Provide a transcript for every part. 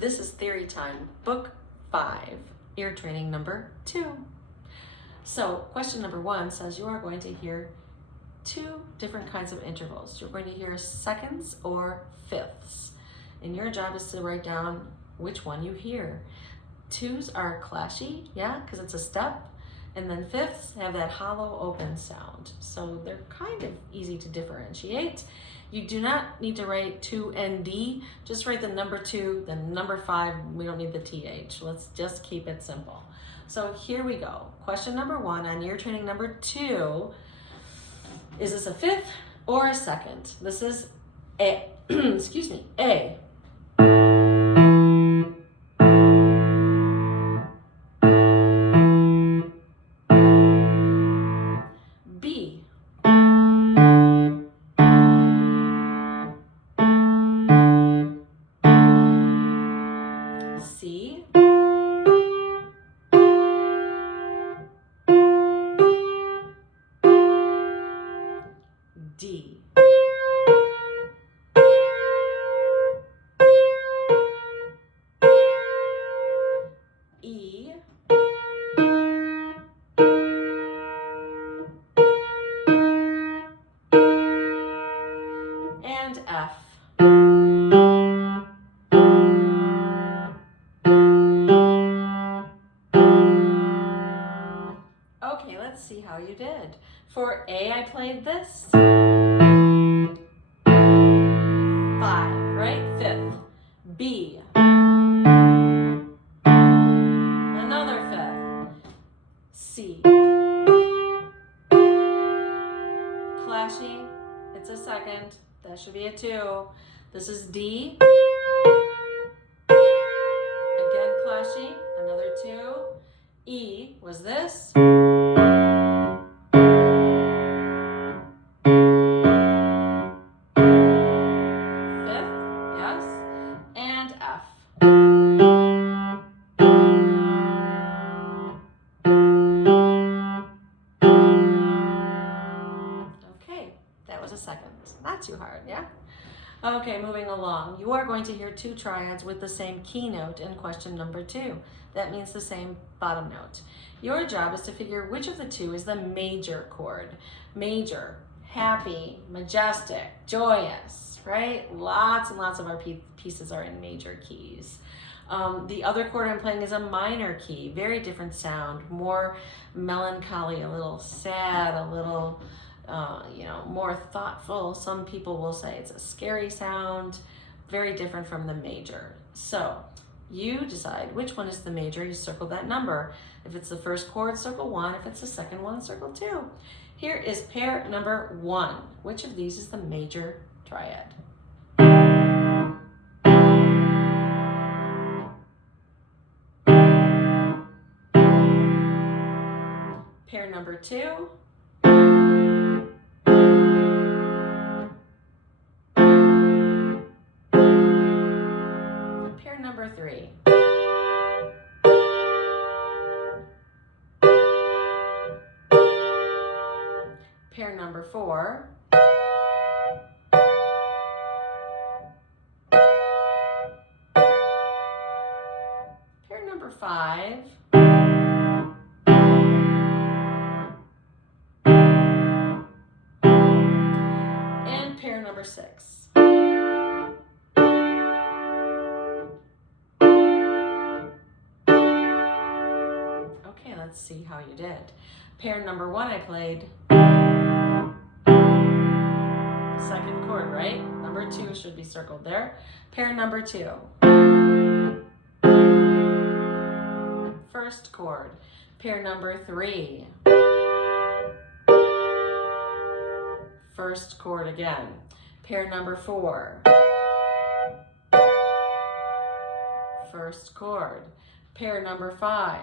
This is Theory Time, Book 5, Ear Training number 2. So question number 1 says you are going to hear 2 different kinds of intervals. You're going to hear seconds or fifths. And your job is to write down which one you hear. 2s are clashy, yeah, because it's a step. And then fifths have that hollow open sound. So they're kind of easy to differentiate. You do not need to write 2ND, just write the number 2, the number 5, we don't need the TH. Let's just keep it simple. So here we go. Question number 1 on ear training number 2. Is this a fifth or a second? This is A, excuse me, A. B. C. D. E. And F. Okay, let's see how you did. For A, I played this. 5, right? Fifth. B. Another fifth. C. Clashy. It's a second. That should be a 2. This is D. Again, clashy. Another 2. E was this. Fifth, yes. And F. Okay, that was a second. Not too hard, yeah? Okay, moving along. You are going to hear 2 triads with the same keynote in question number 2. That means the same bottom note. Your job is to figure which of the 2 is the major chord. Major, happy, majestic, joyous, right? Lots and lots of our pieces are in major keys. The other chord I'm playing is a minor key, very different sound, more melancholy, a little sad, a little more thoughtful. Some people will say it's a scary sound, very different from the major. So you decide which one is the major, you circle that number. If it's the first chord, circle 1. If it's the second one, circle 2. Here is pair number 1. Which of these is the major triad? Pair number 2. Pair number 3. Pair number 4. Pair number 5. And pair number 6. Okay, let's see how you did. Pair number 1 I played. Second chord, right? Number 2 should be circled there. Pair number 2. First chord. Pair number 3. First chord again. Pair number 4. First chord. Pair number 5.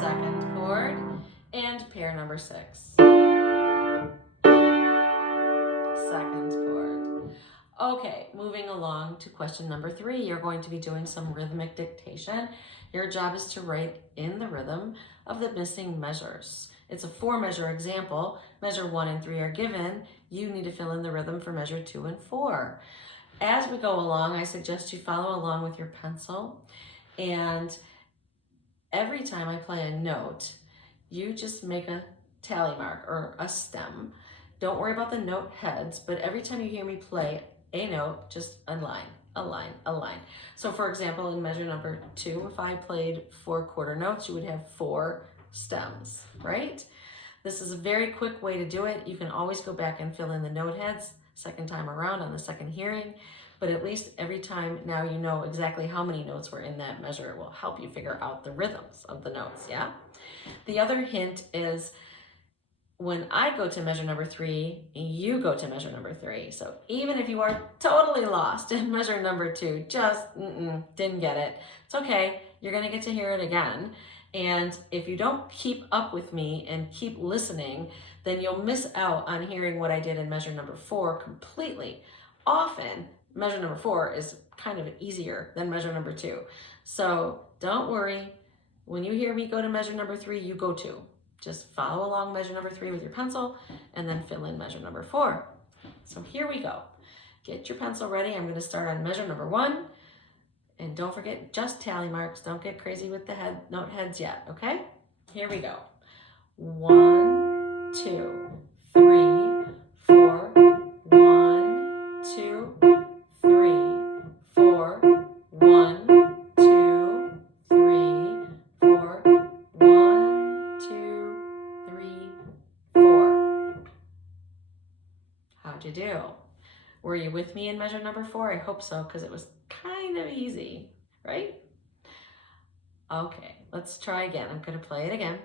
Second chord. And pair number 6. Second chord. Okay, moving along to question number 3. You're going to be doing some rhythmic dictation. Your job is to write in the rhythm of the missing measures. It's a 4-measure example. Measure 1 and 3 are given. You need to fill in the rhythm for measure 2 and 4. As we go along, I suggest you follow along with your pencil, and every time I play a note, you just make a tally mark or a stem. Don't worry about the note heads, but every time you hear me play a note, just a line, a line, a line. So for example, in measure number 2, if I played 4 quarter notes, you would have 4 stems, right? This is a very quick way to do it. You can always go back and fill in the note heads second time around on the second hearing, but at least every time now you know exactly how many notes were in that measure. It will help you figure out the rhythms of the notes, yeah? The other hint is when I go to measure number 3, you go to measure number 3. So even if you are totally lost in measure number 2, just didn't get it, it's okay. You're gonna get to hear it again. And if you don't keep up with me and keep listening, then you'll miss out on hearing what I did in measure number 4 completely. Often, measure number 4 is kind of easier than measure number 2. So don't worry. When you hear me go to measure number 3, you go to. Just follow along measure number 3 with your pencil and then fill in measure number 4. So here we go. Get your pencil ready. I'm going to start on measure number 1. And don't forget just tally marks. Don't get crazy with the note heads yet, okay? Here we go. 1, 2, 3, 4. 1, 2, 3, 4. 1, 2, 3, 4. 1, 2, 3, 4. How'd you do? Were you with me in measure number 4? I hope so, because it was kind of easy, right? Okay, let's try again. I'm going to play it again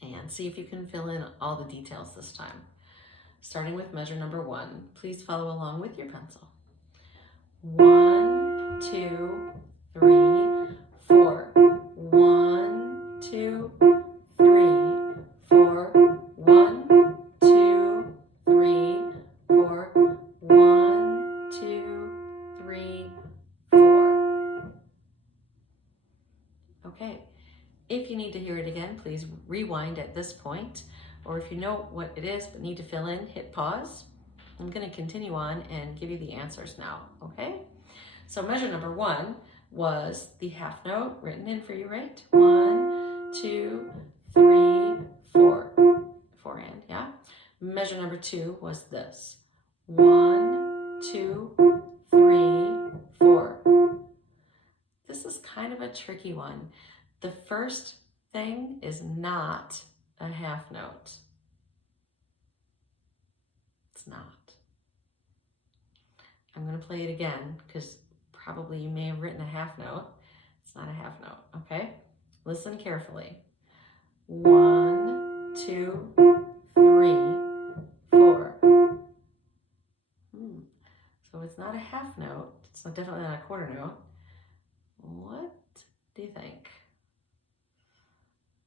and see if you can fill in all the details this time. Starting with measure number 1, please follow along with your pencil. 1, 2, 3, 4. 1, 2, 3, 4. 1, 2, 3, 4. 1, 2, 3, 4. Okay. If you need to hear it again, please rewind at this point, or if you know what it is but need to fill in, hit pause. I'm going to continue on and give you the answers now, okay? So measure number 1 was the half note written in for you, right? 1, 2, 3, 4. Forehand, yeah? Measure number 2 was this. 1, 2, 3, 4. This is kind of a tricky one. The first thing is not a half note. It's not. I'm going to play it again because probably you may have written a half note. It's not a half note, okay? Listen carefully. 1, 2, 3, 4. So it's not a half note. It's definitely not a quarter note. What do you think?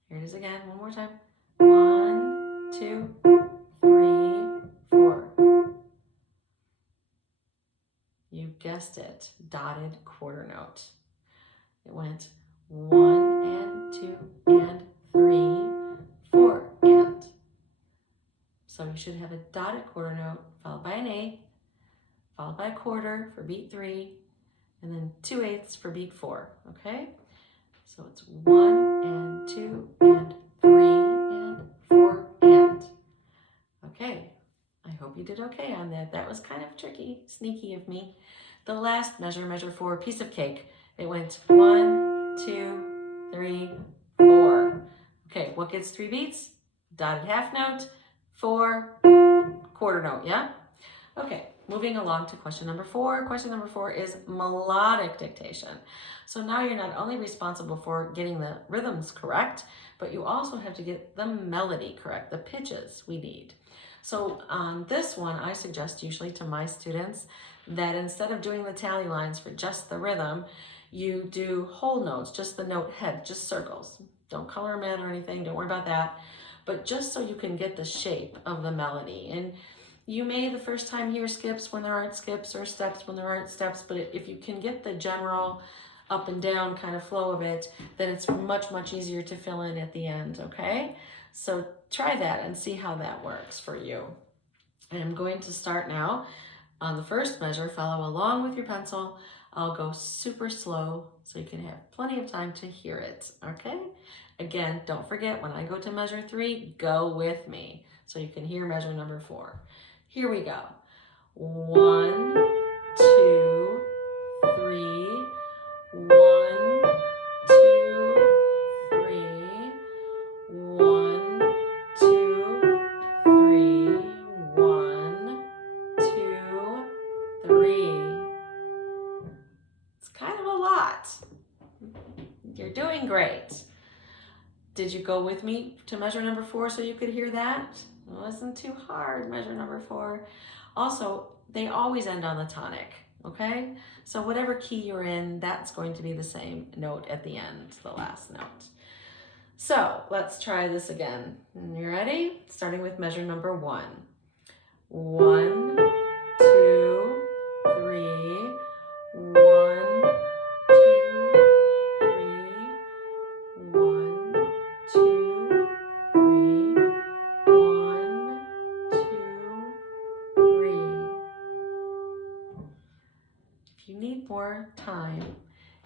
Here it is again, one more time. 1, 2, 3, 4. You guessed it, dotted quarter note. It went 1 and 2 and 3, 4 and. So you should have a dotted quarter note followed by an eighth, followed by a quarter for beat 3, and then 2/8 for beat 4, okay? So it's 1 and 2 and 3 and 4 and. Okay, I hope you did okay on that. That was kind of tricky, sneaky of me. The last measure, measure 4, piece of cake. It went 1, 2, 3, 4. Okay, what gets 3 beats? Dotted half note, 4, quarter note, yeah? Okay, moving along to question number 4. Question number 4 is melodic dictation. So now you're not only responsible for getting the rhythms correct, but you also have to get the melody correct, the pitches we need. So on this one, I suggest usually to my students that instead of doing the tally lines for just the rhythm, you do whole notes, just the note head, just circles. Don't color them in or anything, don't worry about that. But just so you can get the shape of the melody. And you may the first time hear skips when there aren't skips or steps when there aren't steps, but if you can get the general up and down kind of flow of it, then it's much, much easier to fill in at the end, okay? So try that and see how that works for you. And I'm going to start now On the first measure, follow along with your pencil. I'll go super slow so you can have plenty of time to hear it, okay? Again, don't forget when I go to measure 3, go with me so you can hear measure number 4. Here we go. 1, 2, 3. 1, 2, 3. 1, 2, 3. 1, 2, 3. It's kind of a lot. You're doing great. Did you go with me to measure number 4 so you could hear that? It wasn't too hard, measure number 4. Also, they always end on the tonic, okay? So whatever key you're in, that's going to be the same note at the end, the last note. So let's try this again. You ready? Starting with measure number 1. 1, 2, 3. 1, 2, 3. 1, 2, 3. 1, 2, 3. If you need more time,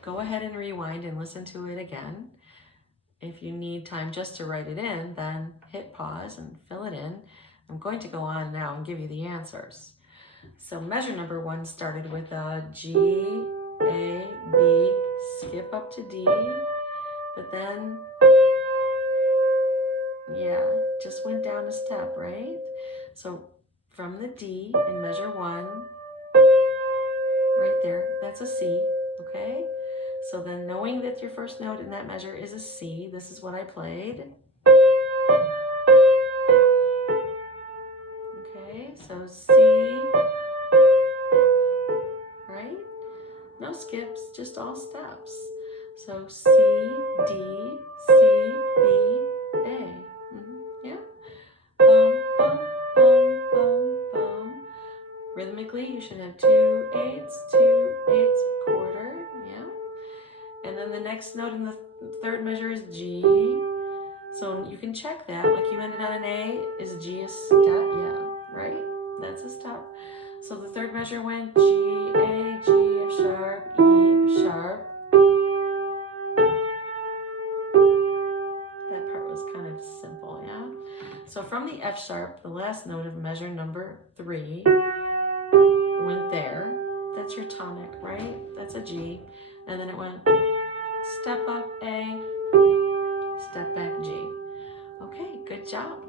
go ahead and rewind and listen to it again. If you need time just to write it in, then hit pause and fill it in. I'm going to go on now and give you the answers. So measure number 1 started with a G, A, B, skip up to D, but then, yeah, just went down a step, right? So from the D in measure 1, right there, that's a C, okay? So then knowing that your first note in that measure is a C, this is what I played. Okay, so C, right? No skips, just all steps. So C, D, C, B, A. Yeah? Bum, bum, bum, bum, bum. Rhythmically, you should have 2 eighths, 2 eighths, quarter, yeah? And then the next note in the third measure is G. So you can check that, like you ended on an A, is G a step? Yeah, right? That's a step. So the third measure went G, A, G, F sharp, E, F sharp. That part was kind of simple, yeah? So from the F sharp, the last note of measure number 3 went there. That's your tonic, right? That's a G. And then it went step up A, step back G. Okay, good job.